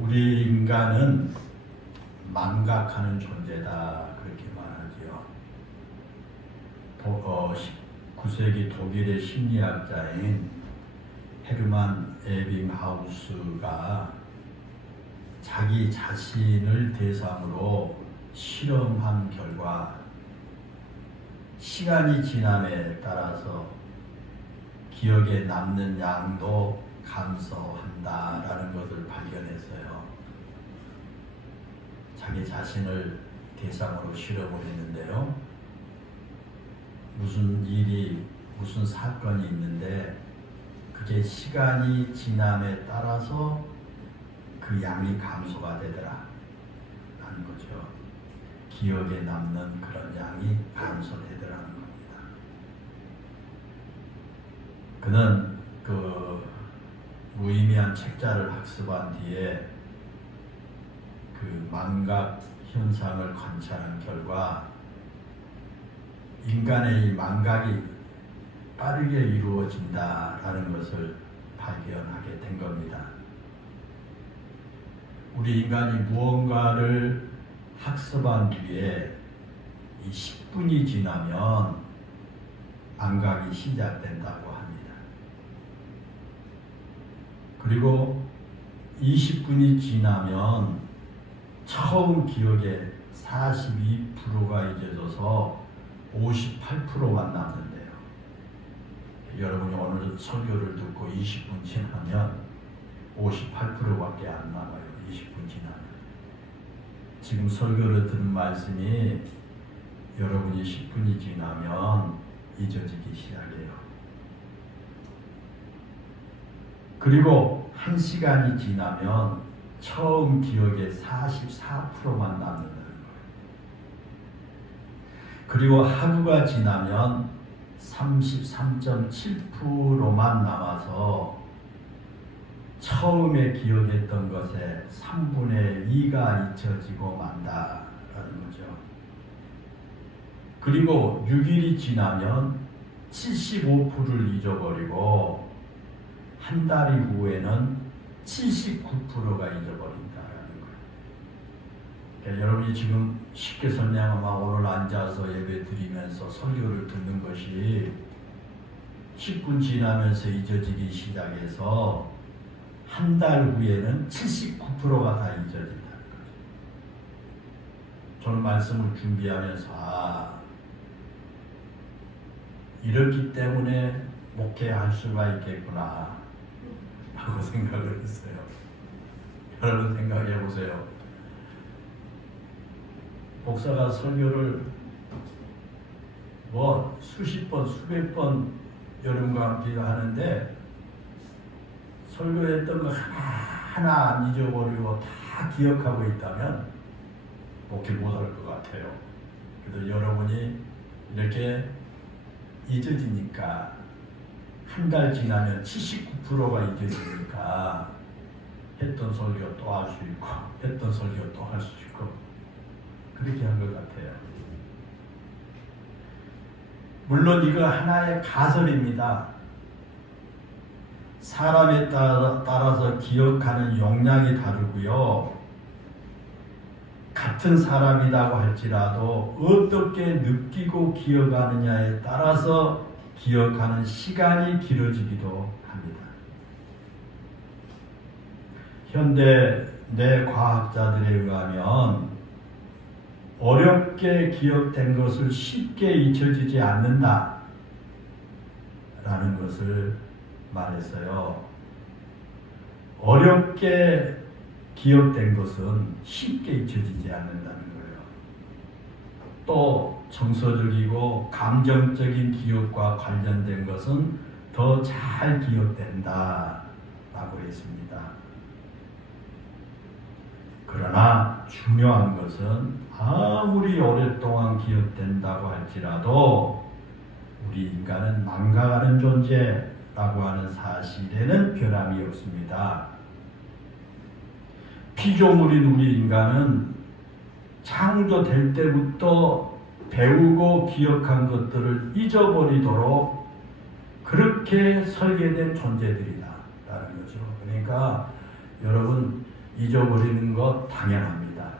우리 인간은 망각하는 존재다 그렇게 말하지요. 19세기 독일의 심리학자인 헤르만 에빙하우스가 자기 자신을 대상으로 실험한 결과 시간이 지남에 따라서 기억에 남는 양도 감소한다라는 것을 발견했어요. 자기 자신을 대상으로 실험을 했는데요. 무슨 일이, 무슨 사건이 있는데 그게 시간이 지남에 따라서 그 양이 감소가 되더라 라는 거죠. 기억에 남는 그런 양이 감소되더라는 겁니다. 그는 그 무의미한 책자를 학습한 뒤에 그 망각 현상을 관찰한 결과 인간의 이 망각이 빠르게 이루어진다라는 것을 발견하게 된 겁니다. 우리 인간이 무언가를 학습한 뒤에 이 10분이 지나면 망각이 시작된다고 합니다. 그리고 20분이 지나면 처음 기억의 42%가 잊어져서 58%만 남는데요. 여러분이 오늘 설교를 듣고 20분 지나면 58%밖에 안 남아요. 20분 지나면. 지금 설교를 들은 말씀이 여러분이 10분이 지나면 잊어지기 시작해요. 그리고 1시간이 지나면 처음 기억의 44%만 남는다는 거예요. 그리고 하루가 지나면 33.7%만 남아서 처음에 기억했던 것의 3분의 2가 잊혀지고 만다라는 거죠. 그리고 6일이 지나면 75%를 잊어버리고 한 달 이후에는 79%가 잊어버린다라는 거예요. 그러니까 여러분이 지금 쉽게 설명하면 오늘 앉아서 예배 드리면서 설교를 듣는 것이 10분 지나면서 잊어지기 시작해서 한 달 후에는 79%가 다 잊어진다는 거죠. 저는 말씀을 준비하면서 이렇기 때문에 목회할 수가 있겠구나 하고 생각을 했어요. 여러분 생각해 보세요. 목사가 설교를 수십 번, 수백 번 여러분과 함께 하는데 설교했던 거 하나 안 잊어버리고 다 기억하고 있다면 목회 못할 것 같아요. 그래서 여러분이 이렇게 잊어지니까 한 달 지나면 79%가 잊어지니까 했던 설교 또 할 수 있고 했던 설교 또 할 수 있고 그렇게 한 것 같아요. 물론 이거 하나의 가설입니다. 사람에 따라서 기억하는 용량이 다르고요. 같은 사람이라고 할지라도 어떻게 느끼고 기억하느냐에 따라서 기억하는 시간이 길어지기도 합니다. 현대 뇌과학자들에 의하면 어렵게 기억된 것을 쉽게 잊혀지지 않는다 라는 것을 말했어요. 어렵게 기억된 것은 쉽게 잊혀지지 않는다는 거예요. 또 정서적이고 감정적인 기억과 관련된 것은 더 잘 기억된다 라고 했습니다. 그러나 중요한 것은 아무리 오랫동안 기억된다고 할지라도 우리 인간은 망각하는 존재라고 하는 사실에는 변함이 없습니다. 피조물인 우리 인간은 창조될 때부터 배우고 기억한 것들을 잊어버리도록 그렇게 설계된 존재들이다 라는 거죠. 그러니까 여러분 잊어버리는 것 당연합니다.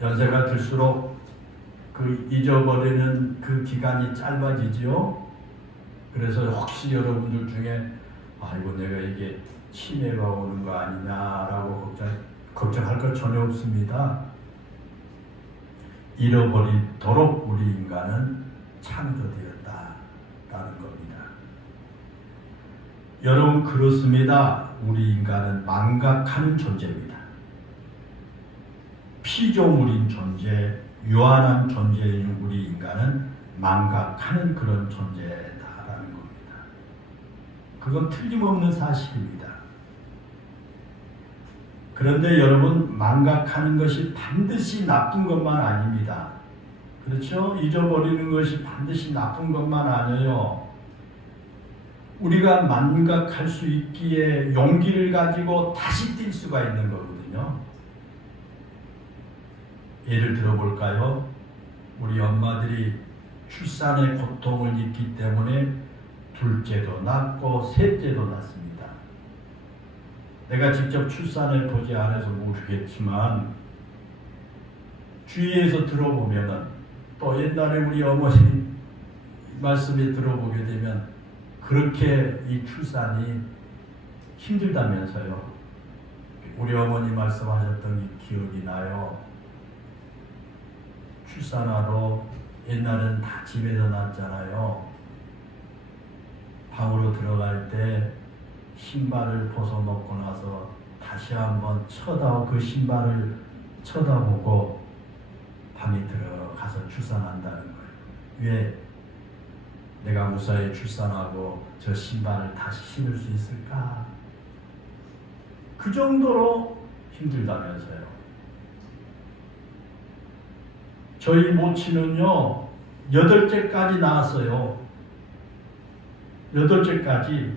연세가 들수록 그 잊어버리는 그 기간이 짧아지죠. 그래서 혹시 여러분들 중에 아이고 내가 이게 치매가 오는 거 아니냐라고 걱정할 것 전혀 없습니다. 잃어버리도록 우리 인간은 창조되었다라는 겁니다. 여러분 그렇습니다. 우리 인간은 망각하는 존재입니다. 피조물인 존재, 유한한 존재인 우리 인간은 망각하는 그런 존재다라는 겁니다. 그건 틀림없는 사실입니다. 그런데 여러분 망각하는 것이 반드시 나쁜 것만 아닙니다. 그렇죠? 잊어버리는 것이 반드시 나쁜 것만 아니에요. 우리가 망각할 수 있기에 용기를 가지고 다시 뛸 수가 있는 거거든요. 예를 들어볼까요? 우리 엄마들이 출산의 고통을 잊기 때문에 둘째도 낳고 셋째도 낳습니다. 내가 직접 출산을 보지 않아서 모르겠지만 주위에서 들어보면은 또 옛날에 우리 어머니 말씀에 들어보게 되면 그렇게 이 출산이 힘들다면서요. 우리 어머니 말씀하셨던 기억이 나요. 출산하러 옛날엔 다 집에서 낳았잖아요. 방으로 들어갈 때 신발을 벗어놓고 나서 다시 한번 그 신발을 쳐다보고 밤에 들어가서 출산한다는 거예요. 왜? 내가 무사히 출산하고 저 신발을 다시 신을 수 있을까? 그 정도로 힘들다면서요. 저희 모친은요 8째까지 낳았어요. 8째까지.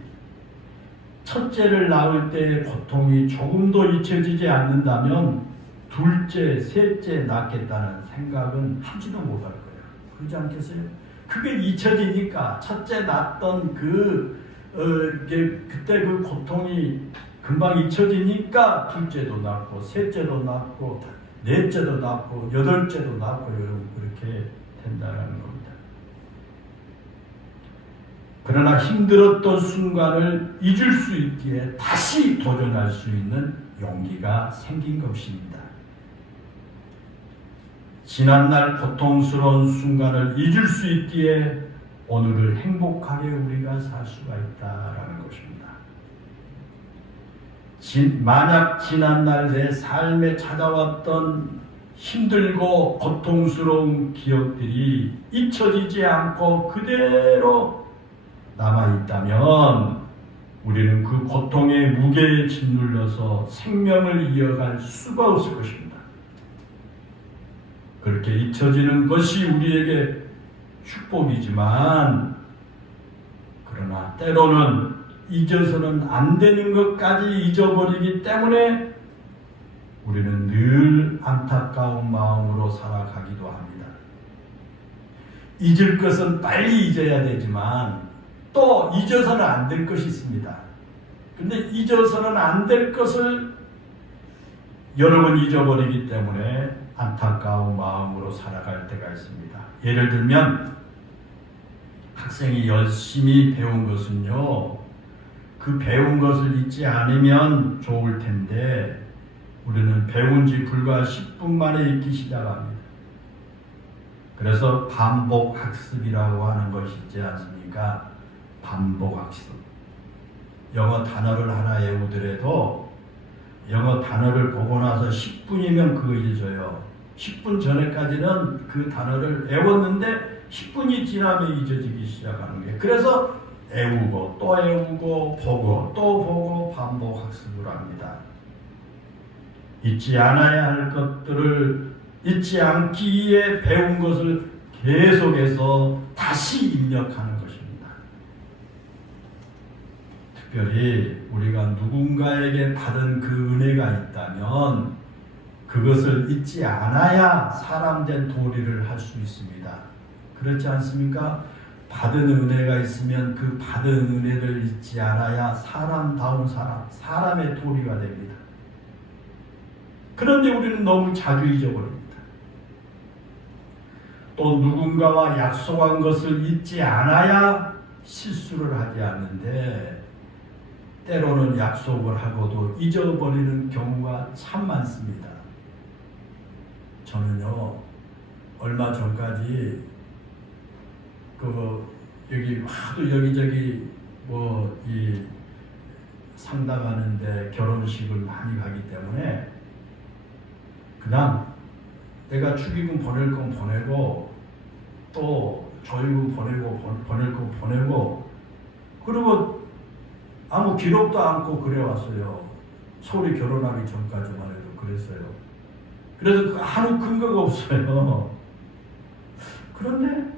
첫째를 낳을 때의 고통이 조금도 잊혀지지 않는다면 둘째, 셋째 낳겠다는 생각은 하지도 못할 거예요. 그러지 않겠어요? 그게 잊혀지니까 첫째 낳았던 그때 그 고통이 금방 잊혀지니까 둘째도 낳고 셋째도 낳고 넷째도 낳고 여덟째도 낳고 여러분 그렇게 된다는 겁니다. 그러나 힘들었던 순간을 잊을 수 있기에 다시 도전할 수 있는 용기가 생긴 것입니다. 지난날 고통스러운 순간을 잊을 수 있기에 오늘을 행복하게 우리가 살 수가 있다라는 것입니다. 만약 지난날 내 삶에 찾아왔던 힘들고 고통스러운 기억들이 잊혀지지 않고 그대로 남아있다면 우리는 그 고통의 무게에 짓눌려서 생명을 이어갈 수가 없을 것입니다. 그렇게 잊혀지는 것이 우리에게 축복이지만 그러나 때로는 잊어서는 안 되는 것까지 잊어버리기 때문에 우리는 늘 안타까운 마음으로 살아가기도 합니다. 잊을 것은 빨리 잊어야 되지만 또 잊어서는 안 될 것이 있습니다. 근데 잊어서는 안 될 것을 여러 번 잊어버리기 때문에 안타까운 마음으로 살아갈 때가 있습니다. 예를 들면 학생이 열심히 배운 것은요, 그 배운 것을 잊지 않으면 좋을 텐데 우리는 배운 지 불과 10분 만에 잊기 시작합니다. 그래서 반복학습이라고 하는 것이 있지 않습니까? 반복학습. 영어 단어를 하나 외우더라도 영어 단어를 보고 나서 10분이면 그거 잊어요. 10분 전에까지는 그 단어를 외웠는데 10분이 지나면 잊어지기 시작하는 거예요. 그래서 외우고 또 외우고 보고 또 보고 반복학습을 합니다. 잊지 않아야 할 것들을 잊지 않기 위해 배운 것을 계속해서 다시 입력하는 것입니다. 특별히 우리가 누군가에게 받은 그 은혜가 있다면 그것을 잊지 않아야 사람된 도리를 할 수 있습니다. 그렇지 않습니까? 받은 은혜가 있으면 그 받은 은혜를 잊지 않아야 사람다운 사람의 도리가 됩니다. 그런데 우리는 너무 자주 잊어버립니다. 또 누군가와 약속한 것을 잊지 않아야 실수를 하지 않는데 때로는 약속을 하고도 잊어버리는 경우가 참 많습니다. 저는요, 얼마 전까지 여기 하도 여기저기 이 상담하는데 결혼식을 많이 가기 때문에 그냥 내가 축의금 보낼 건 보내고 또 조의금 보낼 건 보내고 그리고 아무 기록도 않고 그래 왔어요. 소리 결혼하기 전까지만 해도 그랬어요. 그래서 아무 근거가 없어요. 그런데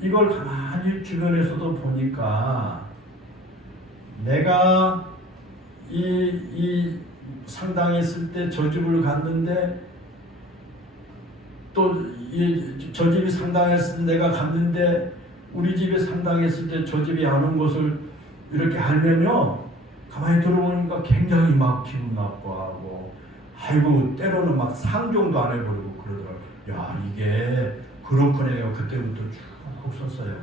이걸 가만히 주변에서도 보니까 내가 이 상당했을 때 저 집을 갔는데 또 저 집이 상당했을 때 내가 갔는데 우리 집이 상당했을 때 저 집이 안 온 것을 이렇게 알면요, 가만히 들어보니까 굉장히 막 기분 나빠하고, 아이고 때로는 막 상종도 안 해버리고 그러더라고요. 야, 이게 그렇구나. 내가 그때부터 쭉 썼어요.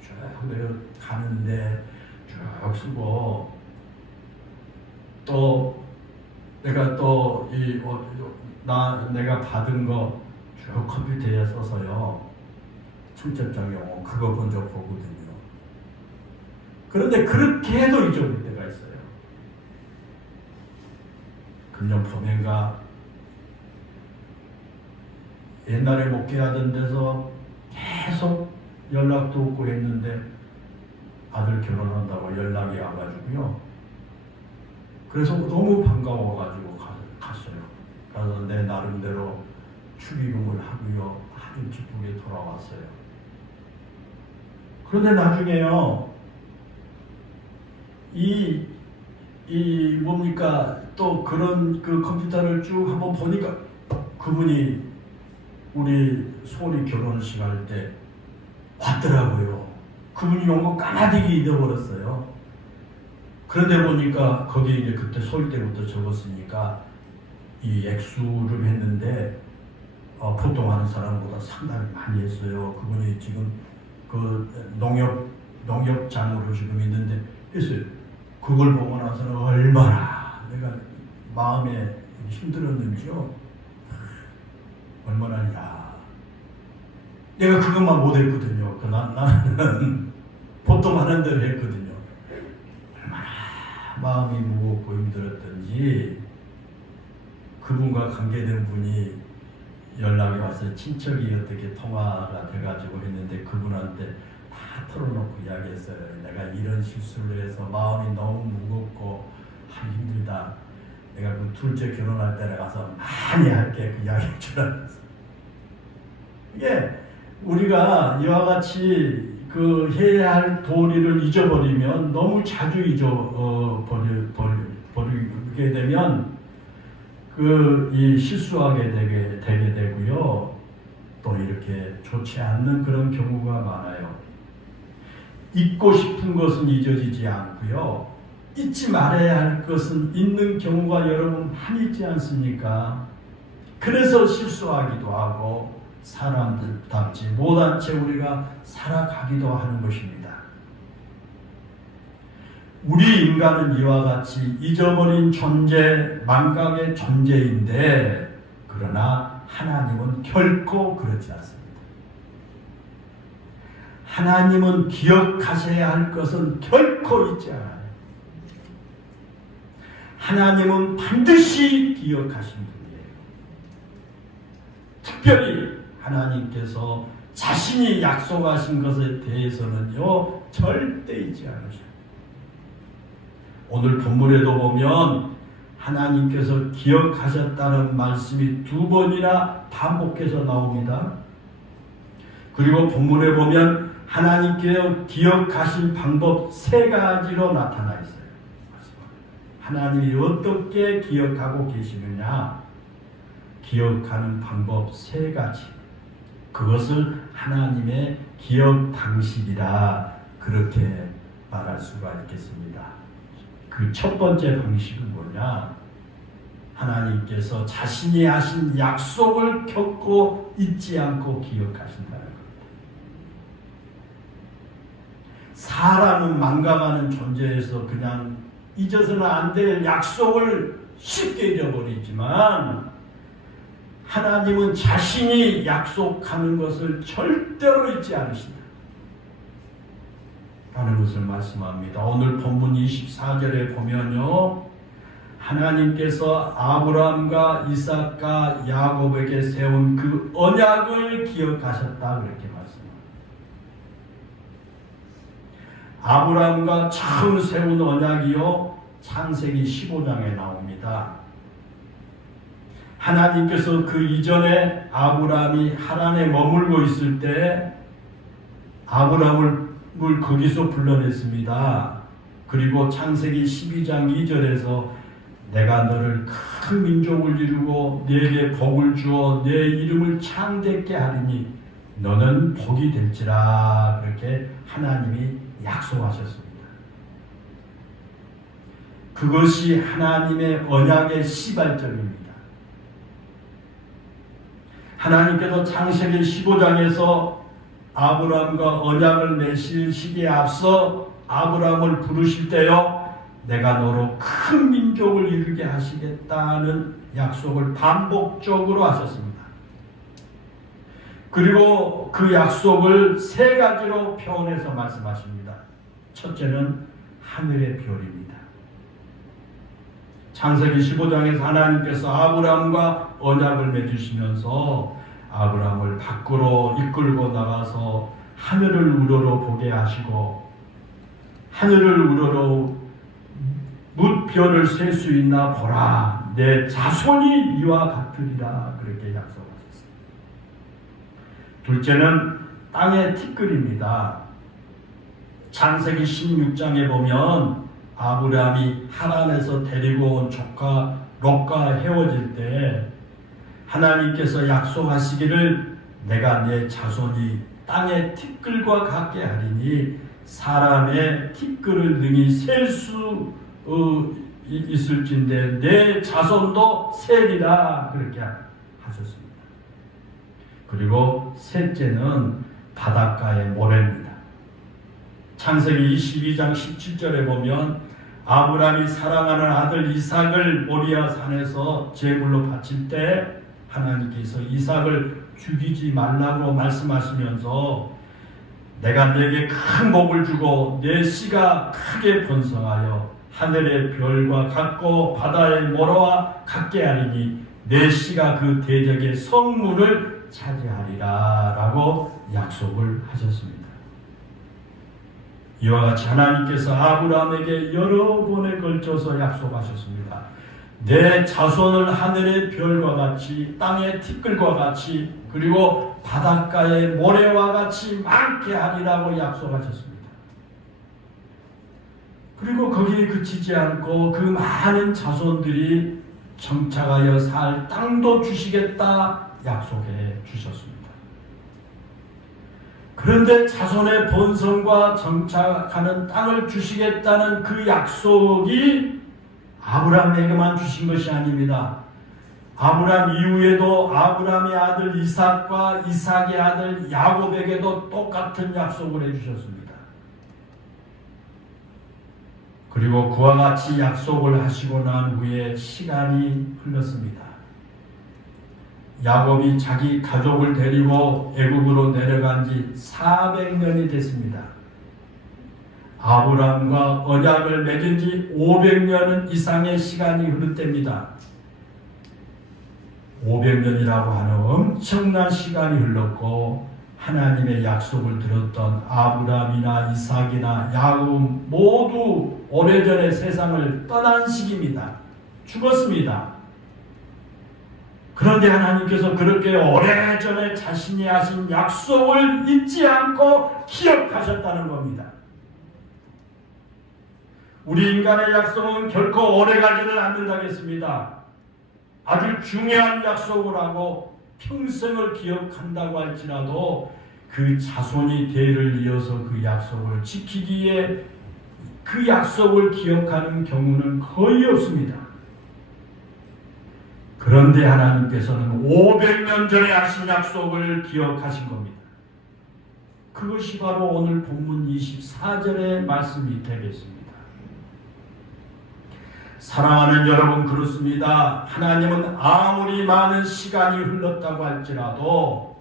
쭉 내가 가는데 쭉 쓰고, 또 내가 또 내가 받은 거 쭉 컴퓨터에 써서요, 청첩장 영어 그거 먼저 보거든요. 그런데 그렇게 해도 잊어버릴 때가 있어요. 금년 봄인가 옛날에 목회하던 데서 계속 연락도 없고 했는데 아들 결혼한다고 연락이 와가지고요. 그래서 너무 반가워가지고 갔어요. 가서 내 나름대로 축의금을 하고요. 아주 기쁘게 돌아왔어요. 그런데 나중에요, 또 그런 그 컴퓨터를 쭉 한번 보니까 그분이 우리 소리 결혼식 할 때 왔더라고요. 그분이 온 거 까마득히 잊어버렸어요. 그런데 보니까 거기에 이제 그때 소리 때부터 적었으니까 이 액수를 했는데 보통 하는 사람보다 상당히 많이 했어요. 그분이 지금 그 농협장으로 지금 있는데 했어요. 그걸 보고 나서는 얼마나 내가 마음에 힘들었는지요. 얼마나, 내가 그것만 못했거든요. 나는 보통 하는 대로 했거든요. 얼마나 마음이 무겁고 힘들었던지, 그분과 관계된 분이 연락이 와서 친척이 어떻게 통화가 돼가지고 했는데 그분한테 다 털어놓고 이야기했어요. 내가 이런 실수를 해서 마음이 너무 무겁고 힘들다. 내가 그 둘째 결혼할 때 가서 많이 할게, 그 이야기를 전하면서. 이게 우리가 이와 같이 그 해야 할 도리를 잊어버리면, 너무 자주 버리게 되면 이 실수하게 되게 되고요. 또 이렇게 좋지 않는 그런 경우가 많아요. 잊고 싶은 것은 잊어지지 않고요. 잊지 말아야 할 것은 잊는 경우가 여러분 많이 있지 않습니까? 그래서 실수하기도 하고 사람답지 못한 채 우리가 살아가기도 하는 것입니다. 우리 인간은 이와 같이 잊어버린 존재, 망각의 존재인데, 그러나 하나님은 결코 그렇지 않습니다. 하나님은 기억하셔야 할 것은 결코 잊지 않아요. 하나님은 반드시 기억하신 분이에요. 특별히 하나님께서 자신이 약속하신 것에 대해서는요, 절대 잊지 않으셔요. 오늘 본문에도 보면 하나님께서 기억하셨다는 말씀이 2번이나 반복해서 나옵니다. 그리고 본문에 보면 하나님께서 기억하신 방법 3가지로 나타나 있어요. 하나님이 어떻게 기억하고 계시느냐? 기억하는 방법 3가지. 그것을 하나님의 기억 방식이라 그렇게 말할 수가 있겠습니다. 그 첫 번째 방식은 뭐냐? 하나님께서 자신이 하신 약속을 겪고 잊지 않고 기억하신다는 겁니다. 사람은 망각하는 존재에서 그냥 잊어서는 안 될 약속을 쉽게 잃어버리지만 하나님은 자신이 약속하는 것을 절대로 잊지 않으신다 라는 것을 말씀합니다. 오늘 본문 24절에 보면요, 하나님께서 아브라함과 이삭과 야곱에게 세운 그 언약을 기억하셨다 그렇게 말씀합니다. 아브라함과 처음 세운 언약이요, 창세기 15장에 나옵니다. 하나님께서 그 이전에 아브라함이 하란에 머물고 있을 때 아브라함을 거기서 불러냈습니다. 그리고 창세기 12장 2절에서 내가 너를 큰 민족을 이루고 네게 복을 주어 내 이름을 창대케 하리니 너는 복이 될지라 그렇게 하나님이 약속하셨습니다. 그것이 하나님의 언약의 시발점입니다. 하나님께서 창세기 15장에서 아브라함과 언약을 맺을 시기에 앞서 아브라함을 부르실 때요, 내가 너로 큰 민족을 이루게 하시겠다는 약속을 반복적으로 하셨습니다. 그리고 그 약속을 세 가지로 표현해서 말씀하십니다. 첫째는 하늘의 별입니다. 창세기 15장에서 하나님께서 아브라함과 언약을 맺으시면서 아브라함을 밖으로 이끌고 나가서 하늘을 우러러 보게 하시고 하늘을 우러러 뭇별을 셀 수 있나 보라, 내 자손이 이와 같으리라 그렇게 약속하셨습니다. 둘째는 땅의 티끌입니다. 창세기 16장에 보면 아브라함이 하란에서 데리고 온 조카 롯과 헤어질 때 하나님께서 약속하시기를 내가 내 자손이 땅의 티끌과 같게 하리니 사람의 티끌을 능히 셀 수 있을진데 내 자손도 세리라 그렇게 하셨습니다. 그리고 셋째는 바닷가의 모래입니다. 창세기 22장 17절에 보면 아브라함이 사랑하는 아들 이삭을 모리아 산에서 제물로 바칠 때 하나님께서 이삭을 죽이지 말라고 말씀하시면서 내가 네게 큰 복을 주고 내 씨가 크게 번성하여 하늘의 별과 같고 바다의 모래와 같게 하리니 내 씨가 그 대적의 성문을 차지하리라 라고 약속을 하셨습니다. 이와 같이 하나님께서 아브라함에게 여러 번에 걸쳐서 약속하셨습니다. 내 자손을 하늘의 별과 같이 땅의 티끌과 같이 그리고 바닷가의 모래와 같이 많게 하리라고 약속하셨습니다. 그리고 거기에 그치지 않고 그 많은 자손들이 정착하여 살 땅도 주시겠다 약속해 주셨습니다. 그런데 자손의 번성과 정착하는 땅을 주시겠다는 그 약속이 아브라함에게만 주신 것이 아닙니다. 아브라함 이후에도 아브라함의 아들 이삭과 이삭의 아들 야곱에게도 똑같은 약속을 해주셨습니다. 그리고 그와 같이 약속을 하시고 난 후에 시간이 흘렀습니다. 야곱이 자기 가족을 데리고 애굽으로 내려간 지 400년이 됐습니다. 아브라함과 언약을 맺은 지 500년 이상의 시간이 흐를 때입니다. 500년이라고 하는 엄청난 시간이 흘렀고 하나님의 약속을 들었던 아브라함이나 이삭이나 야곱 모두 오래전에 세상을 떠난 시기입니다. 죽었습니다. 그런데 하나님께서 그렇게 오래전에 자신이 하신 약속을 잊지 않고 기억하셨다는 겁니다. 우리 인간의 약속은 결코 오래가지는 않는다겠습니다. 아주 중요한 약속을 하고 평생을 기억한다고 할지라도 그 자손이 대를 이어서 그 약속을 지키기에 그 약속을 기억하는 경우는 거의 없습니다. 그런데 하나님께서는 500년 전에 하신 약속을 기억하신 겁니다. 그것이 바로 오늘 본문 24절의 말씀이 되겠습니다. 사랑하는 여러분, 그렇습니다. 하나님은 아무리 많은 시간이 흘렀다고 할지라도,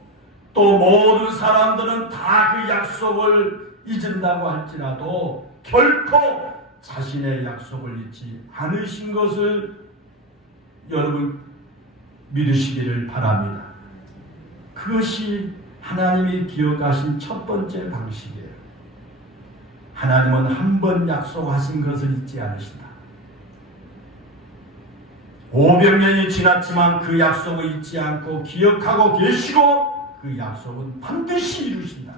또 모든 사람들은 다 그 약속을 잊은다고 할지라도 결코 자신의 약속을 잊지 않으신 것을 여러분 믿으시기를 바랍니다. 그것이 하나님이 기억하신 첫 번째 방식이에요. 하나님은 한 번 약속하신 것을 잊지 않으신다. 500년이 지났지만 그 약속을 잊지 않고 기억하고 계시고 그 약속은 반드시 이루신다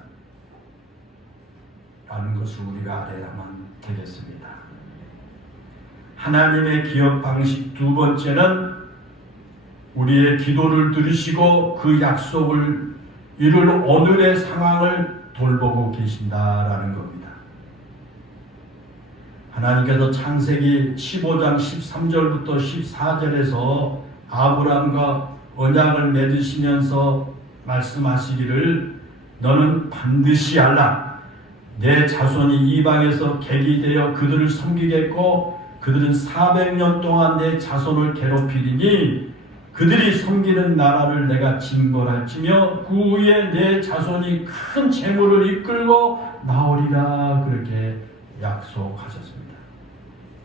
라는 것을 우리가 알아야만 되겠습니다. 하나님의 기억 방식 두 번째는 우리의 기도를 들으시고 그 약속을 이룰 오늘의 상황을 돌보고 계신다라는 겁니다. 하나님께서 창세기 15장 13절부터 14절에서 아브람과 언약을 맺으시면서 말씀하시기를 너는 반드시 알라. 내 자손이 이방에서 객이 되어 그들을 섬기겠고 그들은 400년 동안 내 자손을 괴롭히리니 그들이 섬기는 나라를 내가 징벌할지며 그 후에 내 자손이 큰 재물을 이끌고 나오리라 그렇게 약속하셨습니다.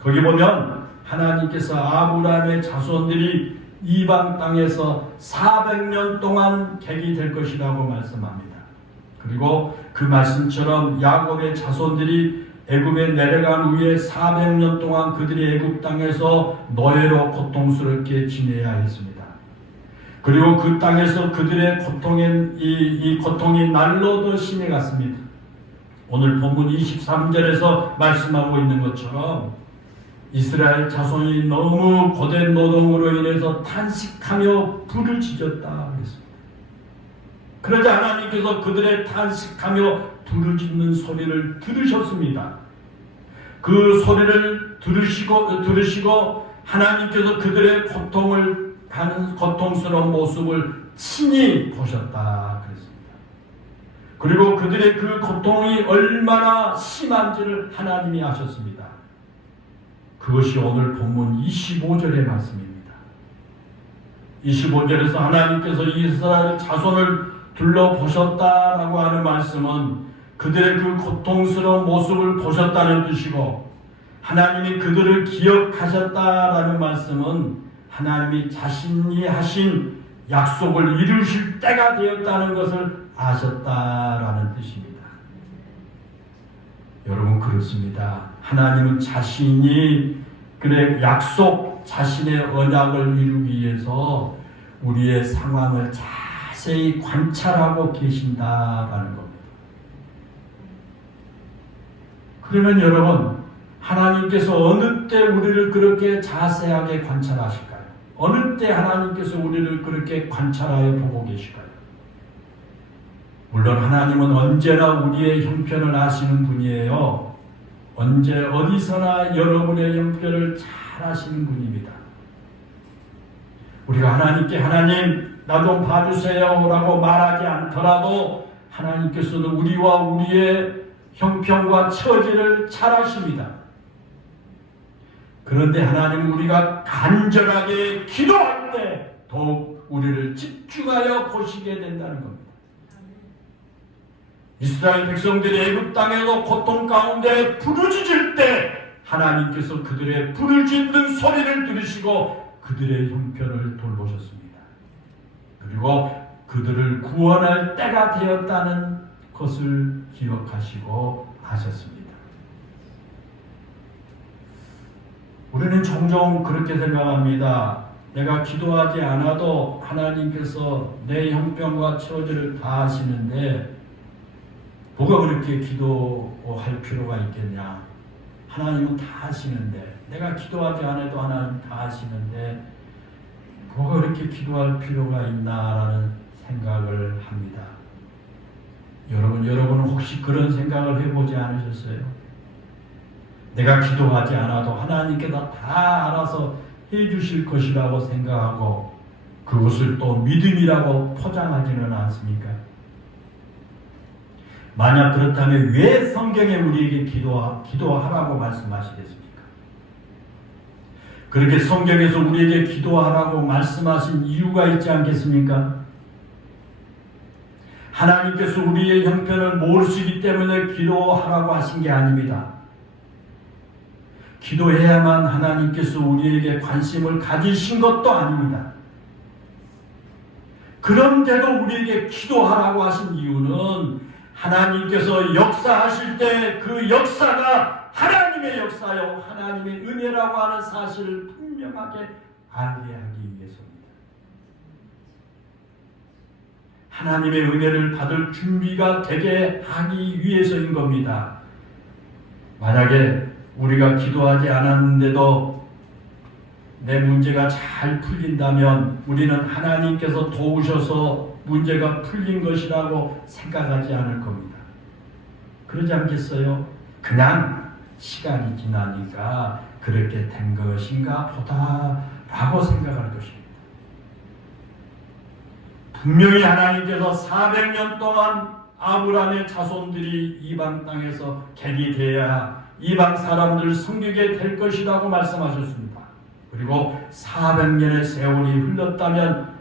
거기 보면 하나님께서 아브라함의 자손들이 이방 땅에서 400년 동안 객이 될 것이라고 말씀합니다. 그리고 그 말씀처럼 야곱의 자손들이 애굽에 내려간 후에 400년 동안 그들이 애굽 땅에서 노예로 고통스럽게 지내야 했습니다. 그리고 그 땅에서 그들의 이 고통이 날로 더 심해갔습니다. 오늘 본문 23절에서 말씀하고 있는 것처럼 이스라엘 자손이 너무 고된 노동으로 인해서 탄식하며 부르짖었다 그랬습니다. 그러자 하나님께서 그들의 탄식하며 부르짖는 소리를 들으셨습니다. 그 소리를 들으시고 하나님께서 그들의 고통을 가는 고통스러운 모습을 친히 보셨다 그랬습니다. 그리고 그들의 그 고통이 얼마나 심한지를 하나님이 아셨습니다. 그것이 오늘 본문 25절의 말씀입니다. 25절에서 하나님께서 이스라엘 자손을 둘러보셨다라고 하는 말씀은 그들의 그 고통스러운 모습을 보셨다는 뜻이고, 하나님이 그들을 기억하셨다라는 말씀은 하나님이 자신이 하신 약속을 이루실 때가 되었다는 것을 아셨다라는 뜻입니다. 여러분, 그렇습니다. 하나님은 자신이 그의 약속, 자신의 언약을 이루기 위해서 우리의 상황을 자세히 관찰하고 계신다라는 겁니다. 그러면 여러분, 하나님께서 어느 때 우리를 그렇게 자세하게 관찰하실까요? 어느 때 하나님께서 우리를 그렇게 관찰하여 보고 계실까요? 물론 하나님은 언제나 우리의 형편을 아시는 분이에요. 언제 어디서나 여러분의 형편을 잘 아시는 분입니다. 우리가 하나님께 하나님 나 좀 봐주세요 라고 말하지 않더라도 하나님께서는 우리와 우리의 형편과 처지를 잘 아십니다. 그런데 하나님은 우리가 간절하게 기도할 때 더욱 우리를 집중하여 보시게 된다는 겁니다. 이스라엘 백성들이 애굽 땅에서 고통 가운데 부르짖을 때 하나님께서 그들의 부르짖는 소리를 들으시고 그들의 형편을 돌보셨습니다. 그리고 그들을 구원할 때가 되었다는 것을 기억하시고 아셨습니다. 우리는 종종 그렇게 생각합니다. 내가 기도하지 않아도 하나님께서 내 형편과 처지를 다 아시는데 뭐가 그렇게 기도할 필요가 있겠냐? 하나님은 다 아시는데, 내가 기도하지 않아도 하나님 다 아시는데 뭐가 그렇게 기도할 필요가 있나라는 생각을 합니다. 여러분은 혹시 그런 생각을 해보지 않으셨어요? 내가 기도하지 않아도 하나님께서 다 알아서 해주실 것이라고 생각하고 그것을 또 믿음이라고 포장하지는 않습니까? 만약 그렇다면 왜 성경에 우리에게 기도하라고 말씀하시겠습니까? 그렇게 성경에서 우리에게 기도하라고 말씀하신 이유가 있지 않겠습니까? 하나님께서 우리의 형편을 모르시기 때문에 기도하라고 하신 게 아닙니다. 기도해야만 하나님께서 우리에게 관심을 가지신 것도 아닙니다. 그런데도 우리에게 기도하라고 하신 이유는 하나님께서 역사하실 때 그 역사가 하나님의 역사요 하나님의 은혜라고 하는 사실을 분명하게 알게 하기 위해서입니다. 하나님의 은혜를 받을 준비가 되게 하기 위해서인 겁니다. 만약에 우리가 기도하지 않았는데도 내 문제가 잘 풀린다면 우리는 하나님께서 도우셔서 문제가 풀린 것이라고 생각하지 않을 겁니다. 그러지 않겠어요? 그냥 시간이 지나니까 그렇게 된 것인가 보다라고 생각할 것입니다. 분명히 하나님께서 400년 동안 아브라함의 자손들이 이방 땅에서 갱이되어야 이방 사람들을 섬기게 될 것이라고 말씀하셨습니다. 그리고 400년의 세월이 흘렀다면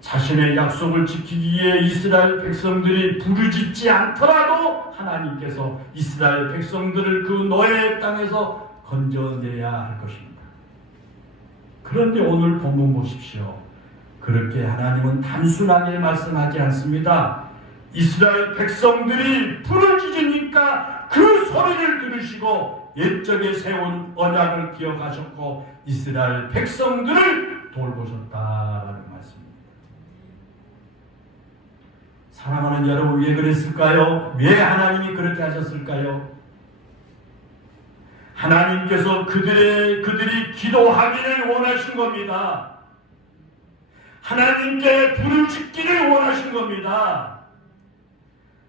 자신의 약속을 지키기 위해 이스라엘 백성들이 부르짖지 않더라도 하나님께서 이스라엘 백성들을 그 노예의 땅에서 건져내야 할 것입니다. 그런데 오늘 본문 보십시오. 그렇게 하나님은 단순하게 말씀하지 않습니다. 이스라엘 백성들이 부르짖으니까 그 소리를 들으시고 옛적에 세운 언약을 기억하셨고 이스라엘 백성들을 돌보셨다라는 말씀입니다. 사랑하는 여러분, 왜 그랬을까요? 왜 하나님이 그렇게 하셨을까요? 하나님께서 그들이 기도하기를 원하신 겁니다. 하나님께 부르짖기를 원하신 겁니다.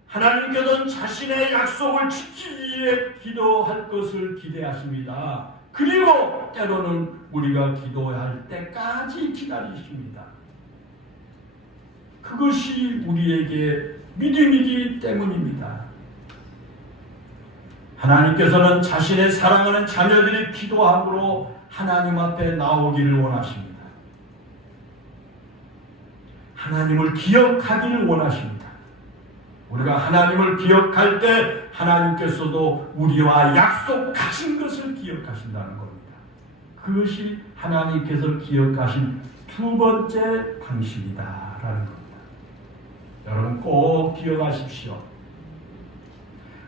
하나님께서는 자신의 약속을 지키기 위해 기도할 것을 기대하십니다. 그리고 때로는 우리가 기도할 때까지 기다리십니다. 그것이 우리에게 믿음이기 때문입니다. 하나님께서는 자신의 사랑하는 자녀들이 기도함으로 하나님 앞에 나오기를 원하십니다. 하나님을 기억하기를 원하십니다. 우리가 하나님을 기억할 때 하나님께서도 우리와 약속하신 것을 기억하신다는 겁니다. 그것이 하나님께서 기억하신 두 번째 방식이다라는 겁니다. 여러분 꼭 기억하십시오.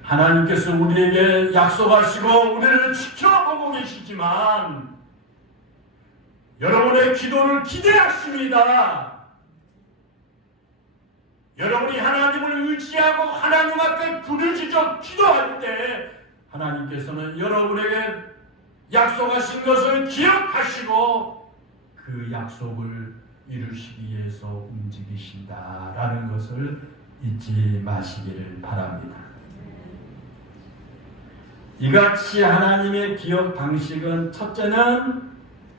하나님께서 우리에게 약속하시고 우리를 지켜보고 계시지만 여러분의 기도를 기대하십니다. 여러분이 하나님을 의지하고 하나님 앞에 부르짖어 기도할 때 하나님께서는 여러분에게 약속하신 것을 기억하시고 그 약속을 이루시기 위해서 움직이신다라는 것을 잊지 마시기를 바랍니다. 이같이 하나님의 기억 방식은 첫째는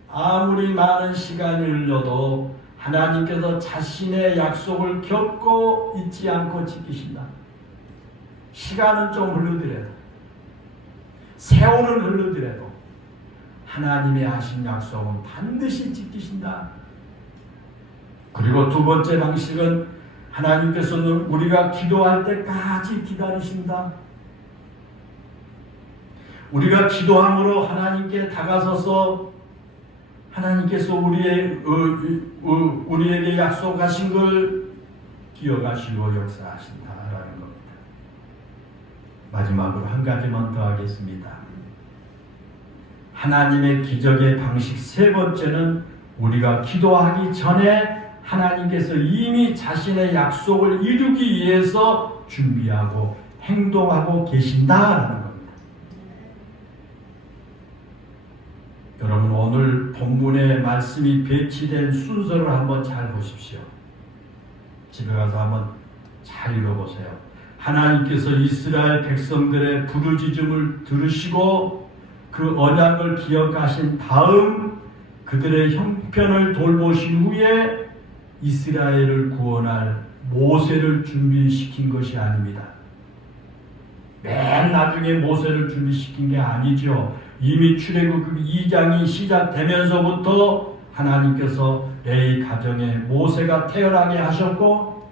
아무리 많은 시간이 흘러도 하나님께서 자신의 약속을 겪고 잊지 않고 지키신다. 시간은 좀 흐르더라도 세월은 흐르더라도 하나님의 하신 약속은 반드시 지키신다. 그리고 두 번째 방식은 하나님께서는 우리가 기도할 때까지 기다리신다. 우리가 기도함으로 하나님께 다가서서 하나님께서 우리에게 약속하신 걸 기억하시고 역사하신다라는 겁니다. 마지막으로 한 가지만 더 하겠습니다. 하나님의 기적의 방식 세 번째는 우리가 기도하기 전에 하나님께서 이미 자신의 약속을 이루기 위해서 준비하고 행동하고 계신다라는 겁니다. 여러분 오늘 본문의 말씀이 배치된 순서를 한번 잘 보십시오. 집에 가서 한번 잘 읽어보세요. 하나님께서 이스라엘 백성들의 부르짖음을 들으시고 그 언약을 기억하신 다음 그들의 형편을 돌보신 후에 이스라엘을 구원할 모세를 준비시킨 것이 아닙니다. 맨 나중에 모세를 준비시킨 게 아니죠. 이미 출애굽 2장이 시작되면서부터 하나님께서 레위 가정에 모세가 태어나게 하셨고,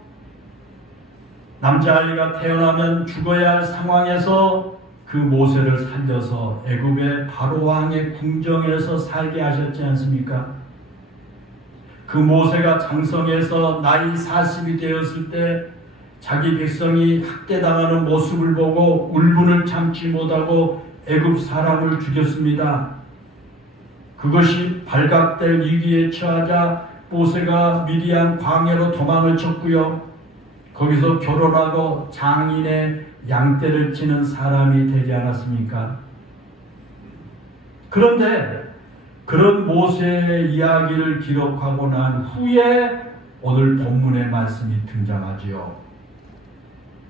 남자아이가 태어나면 죽어야 할 상황에서 그 모세를 살려서 애굽의 바로 왕의 궁정에서 살게 하셨지 않습니까? 그 모세가 장성해서 나이 40이 되었을 때 자기 백성이 학대당하는 모습을 보고 울분을 참지 못하고 애굽 사람을 죽였습니다. 그것이 발각될 위기에 처하자 모세가 미디안 광야로 도망을 쳤고요. 거기서 결혼하고 장인의 양떼를 치는 사람이 되지 않았습니까? 그런데 그런 모세의 이야기를 기록하고 난 후에 오늘 본문의 말씀이 등장하지요.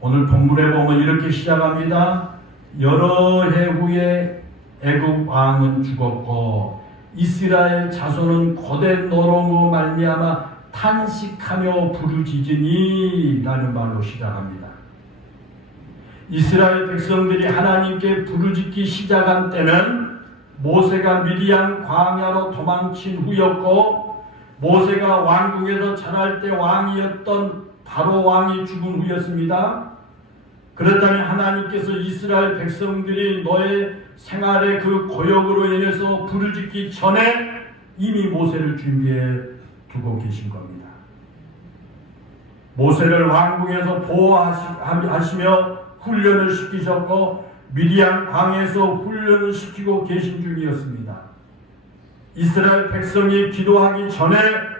오늘 본문에 보면 이렇게 시작합니다. 여러 해 후에 애굽 왕은 죽었고 이스라엘 자손은 고된 노름으로 말미암아 탄식하며 부르짖으니 라는 말로 시작합니다. 이스라엘 백성들이 하나님께 부르짖기 시작한 때는 모세가 미디안 광야로 도망친 후였고, 모세가 왕궁에서 자랄 때 왕이었던 바로 왕이 죽은 후였습니다. 그렇다면 하나님께서 이스라엘 백성들이 너의 생활의 그 고역으로 인해서 부르짖기 전에 이미 모세를 준비해 두고 계신 겁니다. 모세를 왕궁에서 보호하시며 훈련을 시키셨고 미디안 광야에서 훈련을 시키고 계신 중이었습니다. 이스라엘 백성이 기도하기 전에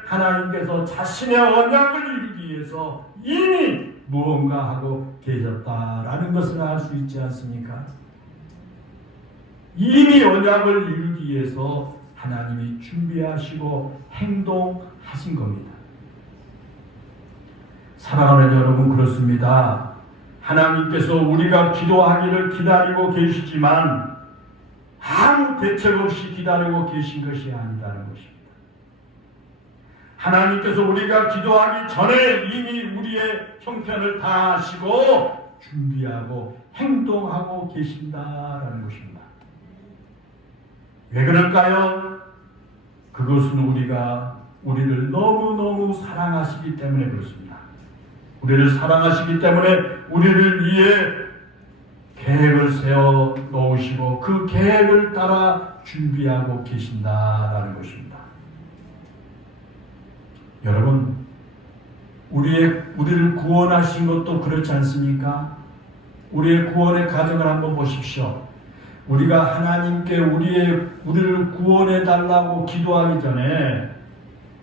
하나님께서 자신의 언약을 이루기 위해서 이미 무언가 하고 계셨다라는 것을 알 수 있지 않습니까? 이미 언약을 이루기 위해서 하나님이 준비하시고 행동하신 겁니다. 사랑하는 여러분, 그렇습니다. 하나님께서 우리가 기도하기를 기다리고 계시지만 아무 대책 없이 기다리고 계신 것이 아니다는 것입니다. 하나님께서 우리가 기도하기 전에 이미 우리의 형편을 다 아시고 준비하고 행동하고 계신다라는 것입니다. 왜 그럴까요? 그것은 우리를 너무너무 사랑하시기 때문에 그렇습니다. 우리를 사랑하시기 때문에 우리를 위해 계획을 세워 놓으시고 그 계획을 따라 준비하고 계신다라는 것입니다. 여러분, 우리를 구원하신 것도 그렇지 않습니까? 우리의 구원의 과정을 한번 보십시오. 우리가 하나님께 우리를 구원해 달라고 기도하기 전에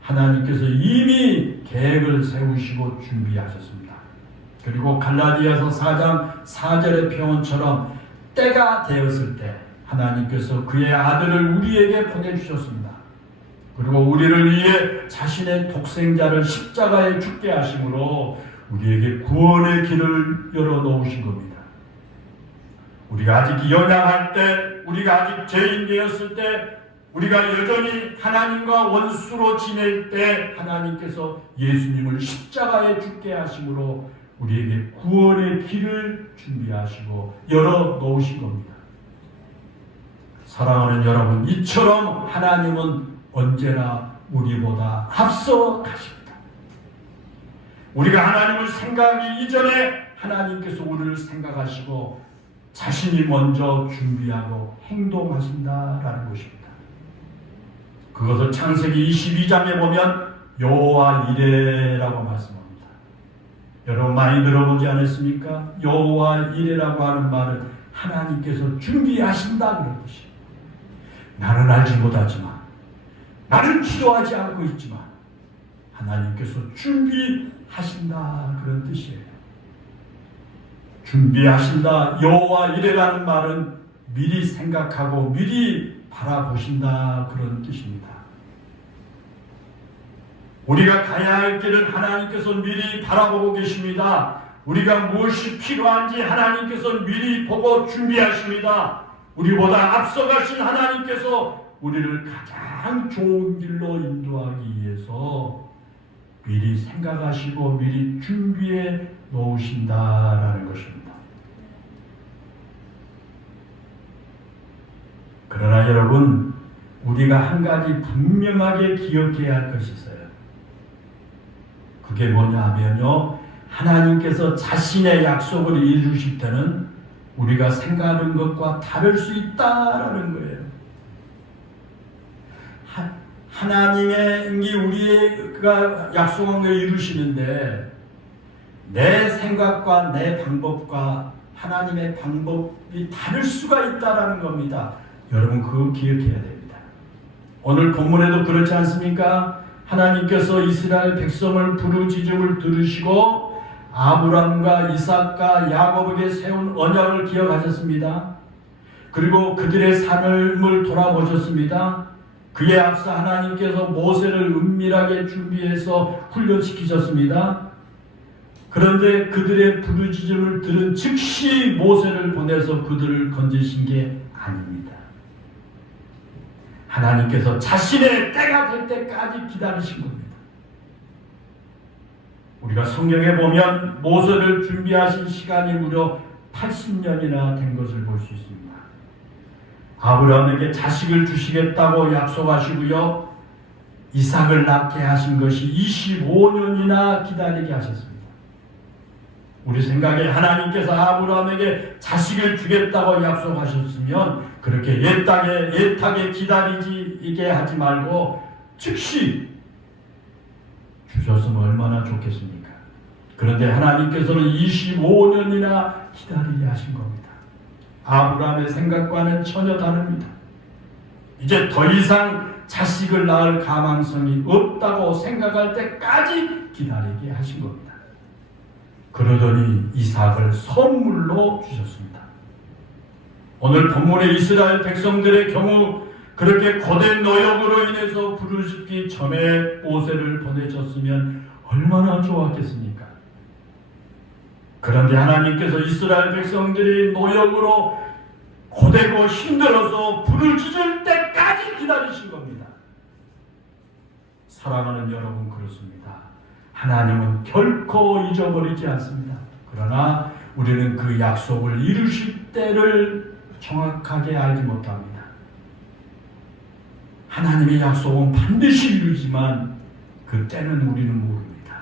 하나님께서 이미 계획을 세우시고 준비하셨습니다. 그리고 갈라디아서 4장 4절의 표현처럼 때가 되었을 때 하나님께서 그의 아들을 우리에게 보내주셨습니다. 그리고 우리를 위해 자신의 독생자를 십자가에 죽게 하심으로 우리에게 구원의 길을 열어놓으신 겁니다. 우리가 아직 연약할 때, 우리가 아직 죄인 되었을 때, 우리가 여전히 하나님과 원수로 지낼 때 하나님께서 예수님을 십자가에 죽게 하심으로 우리에게 구원의 길을 준비하시고 열어놓으신 겁니다. 사랑하는 여러분, 이처럼 하나님은 언제나 우리보다 앞서 가십니다. 우리가 하나님을 생각하기 이전에 하나님께서 우리를 생각하시고 자신이 먼저 준비하고 행동하신다라는 것입니다. 그것을 창세기 22장에 보면 여호와 이레라고 말씀합니다. 여러분 많이 들어보지 않았습니까? 여호와 이레라고 하는 말은 하나님께서 준비하신다 그런 뜻이에요. 나는 알지 못하지만, 나는 기도하지 않고 있지만 하나님께서 준비하신다 그런 뜻이에요. 준비하신다, 여호와 이레라는 말은 미리 생각하고 미리 바라보신다 그런 뜻입니다. 우리가 가야 할 길을 하나님께서 미리 바라보고 계십니다. 우리가 무엇이 필요한지 하나님께서 미리 보고 준비하십니다. 우리보다 앞서가신 하나님께서 우리를 가장 좋은 길로 인도하기 위해서 미리 생각하시고 미리 준비해 놓으신다라는 것입니다. 그러나 여러분, 우리가 한 가지 분명하게 기억해야 할 것이 있어요. 그게 뭐냐 하면요, 하나님께서 자신의 약속을 이루실 때는 우리가 생각하는 것과 다를 수 있다라는 거예요. 하나님의 우리가 약속한 걸 이루시는데 내 생각과 내 방법과 하나님의 방법이 다를 수가 있다라는 겁니다. 여러분, 그거 기억해야 됩니다. 오늘 본문에도 그렇지 않습니까? 하나님께서 이스라엘 백성을 부르짖음을 들으시고 아브람과 이삭과 야곱에게 세운 언약을 기억하셨습니다. 그리고 그들의 삶을 돌아보셨습니다. 그에 앞서 하나님께서 모세를 은밀하게 준비해서 훈련시키셨습니다. 그런데 그들의 부르짖음을 들은 즉시 모세를 보내서 그들을 건지신 게 아닙니다. 하나님께서 자신의 때가 될 때까지 기다리신 겁니다. 우리가 성경에 보면 모세를 준비하신 시간이 무려 80년이나 된 것을 볼 수 있습니다. 아브라함에게 자식을 주시겠다고 약속하시고요, 이삭을 낳게 하신 것이 25년이나 기다리게 하셨습니다. 우리 생각에 하나님께서 아브라함에게 자식을 주겠다고 약속하셨으면 그렇게 애타게 기다리게 하지 말고 즉시 주셨으면 얼마나 좋겠습니까? 그런데 하나님께서는 25년이나 기다리게 하신 겁니다. 아브라함의 생각과는 전혀 다릅니다. 이제 더 이상 자식을 낳을 가망성이 없다고 생각할 때까지 기다리게 하신 겁니다. 그러더니 이삭을 선물로 주셨습니다. 오늘 본문의 이스라엘 백성들의 경우 그렇게 고된 노역으로 인해서 부르짖기 전에 모세를 보내셨으면 얼마나 좋았겠습니까? 그런데 하나님께서 이스라엘 백성들이 노역으로 고되고 힘들어서 부르짖을 때까지 기다리신 겁니다. 사랑하는 여러분, 그렇습니다. 하나님은 결코 잊어버리지 않습니다. 그러나 우리는 그 약속을 이루실 때를 정확하게 알지 못합니다. 하나님의 약속은 반드시 이루지만 그 때는 우리는 모릅니다.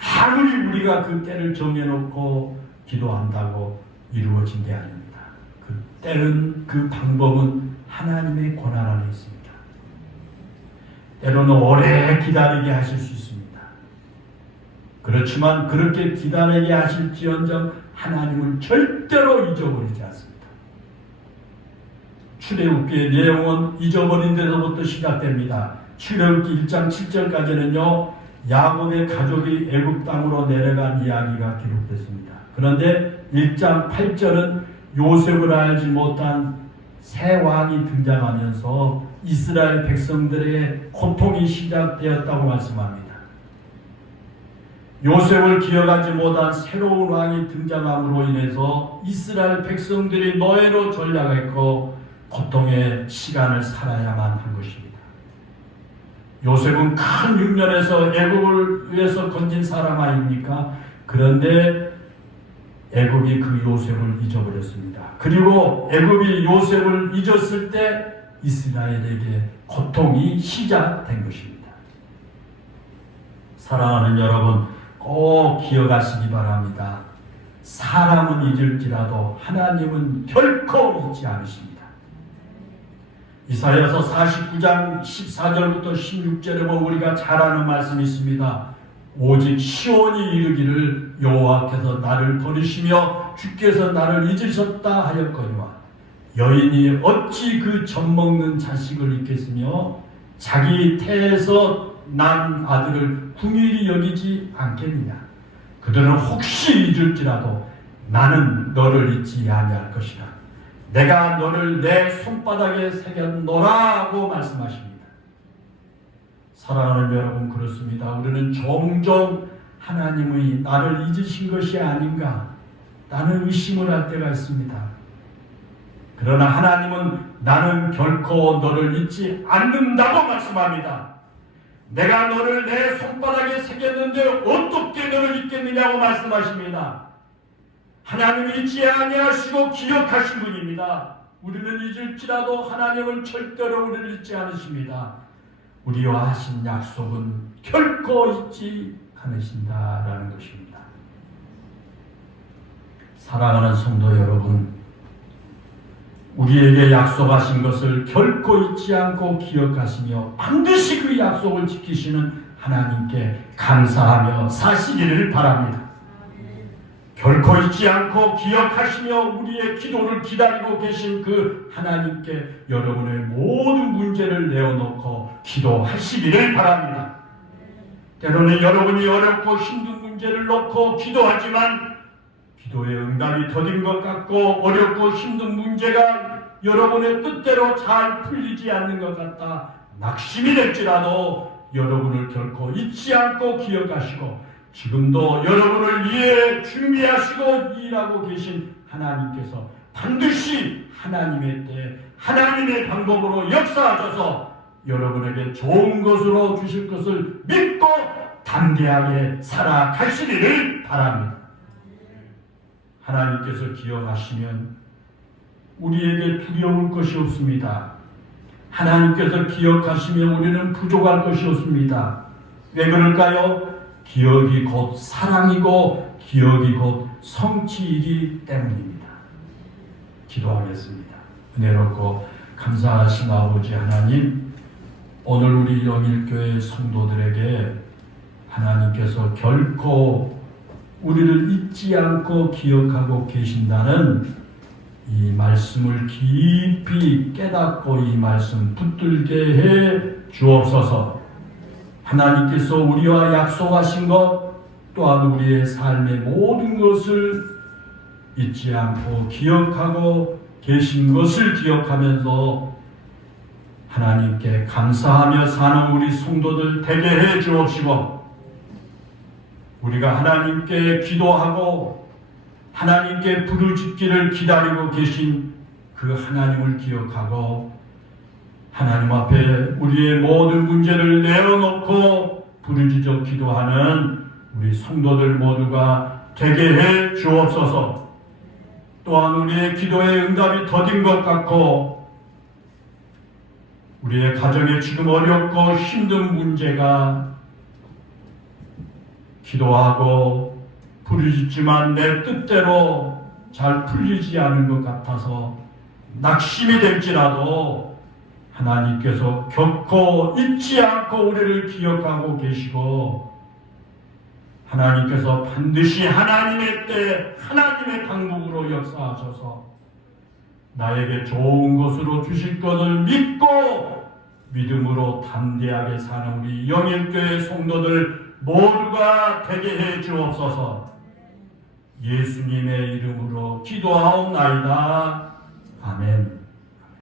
아무리 우리가 그 때를 정해놓고 기도한다고 이루어진 게 아닙니다. 그 때는, 그 방법은 하나님의 권한 안에 있습니다. 때로는 오래 기다리게 하실 수 있습니다. 그렇지만 그렇게 기다리게 하실지언정 하나님은 절대로 잊어버리지 않습니다. 출애굽기의 내용은 잊어버린 데서부터 시작됩니다. 출애굽기 1장 7절까지는요, 야곱의 가족이 애굽 땅으로 내려간 이야기가 기록됐습니다. 그런데 1장 8절은 요셉을 알지 못한 새 왕이 등장하면서 이스라엘 백성들에게 고통이 시작되었다고 말씀합니다. 요셉을 기억하지 못한 새로운 왕이 등장함으로 인해서 이스라엘 백성들이 노예로 전락했고 고통의 시간을 살아야만 한 것입니다. 요셉은 큰 흉년에서 애굽을 위해서 건진 사람 아닙니까? 그런데 애굽이 그 요셉을 잊어버렸습니다. 그리고 애굽이 요셉을 잊었을 때 이스라엘에게 고통이 시작된 것입니다. 사랑하는 여러분, 꼭 기억하시기 바랍니다. 사람은 잊을지라도 하나님은 결코 잊지 않으십니다. 이사야서 49장 14절부터 16절에 보면 우리가 잘 아는 말씀이 있습니다. 오직 시온이 이르기를 여호와께서 나를 버리시며 주께서 나를 잊으셨다 하였거니와 여인이 어찌 그 젖먹는 자식을 잊겠으며 자기 태에서 난 아들을 궁일이 여기지 않겠느냐. 그들은 혹시 잊을지라도 나는 너를 잊지 아니할 것이라. 내가 너를 내 손바닥에 새겼노라고 말씀하십니다. 사랑하는 여러분, 그렇습니다. 우리는 종종 하나님이 나를 잊으신 것이 아닌가 나는 의심을 할 때가 있습니다. 그러나 하나님은 나는 결코 너를 잊지 않는다고 말씀합니다. 내가 너를 내 손바닥에 새겼는데 어떻게 너를 잊겠느냐고 말씀하십니다. 하나님은 잊지 아니하시고 기억하신 분입니다. 우리는 잊을지라도 하나님은 절대로 우리를 잊지 않으십니다. 우리와 하신 약속은 결코 잊지 않으신다라는 것입니다. 사랑하는 성도 여러분, 우리에게 약속하신 것을 결코 잊지 않고 기억하시며 반드시 그 약속을 지키시는 하나님께 감사하며 사시기를 바랍니다. 결코 잊지 않고 기억하시며 우리의 기도를 기다리고 계신 그 하나님께 여러분의 모든 문제를 내어놓고 기도하시기를 바랍니다. 때로는 여러분이 어렵고 힘든 문제를 놓고 기도하지만 기도의 응답이 더딘 것 같고 어렵고 힘든 문제가 여러분의 뜻대로 잘 풀리지 않는 것 같다 낙심이 될지라도 여러분을 결코 잊지 않고 기억하시고 지금도 여러분을 위해 준비하시고 일하고 계신 하나님께서 반드시 하나님의 때 하나님의 방법으로 역사하셔서 여러분에게 좋은 것으로 주실 것을 믿고 담대하게 살아가시기를 바랍니다. 하나님께서 기억하시면 우리에게 두려울 것이 없습니다. 하나님께서 기억하시면 우리는 부족할 것이 없습니다. 왜 그럴까요? 기억이 곧 사랑이고 기억이 곧 성취이기 때문입니다. 기도하겠습니다. 은혜롭고 감사하신 아버지 하나님, 오늘 우리 영일교회 성도들에게 하나님께서 결코 우리를 잊지 않고 기억하고 계신다는 이 말씀을 깊이 깨닫고 이 말씀 붙들게 해 주옵소서. 하나님께서 우리와 약속하신 것 또한 우리의 삶의 모든 것을 잊지 않고 기억하고 계신 것을 기억하면서 하나님께 감사하며 사는 우리 성도들 되게 해 주옵시고, 우리가 하나님께 기도하고 하나님께 부르짖기를 기다리고 계신 그 하나님을 기억하고 하나님 앞에 우리의 모든 문제를 내어놓고 부르짖어 기도하는 우리 성도들 모두가 되게 해 주옵소서. 또한 우리의 기도의 응답이 더딘 것 같고 우리의 가정에 지금 어렵고 힘든 문제가 기도하고 부르짖지만 내 뜻대로 잘 풀리지 않은 것 같아서 낙심이 될지라도 하나님께서 결코 잊지 않고 우리를 기억하고 계시고 하나님께서 반드시 하나님의 때 하나님의 방법으로 역사하셔서 나에게 좋은 것으로 주실 것을 믿고 믿음으로 담대하게 사는 우리 영일교회 성도들 모두가 되게 해 주옵소서. 예수님의 이름으로 기도하옵나이다. 아멘.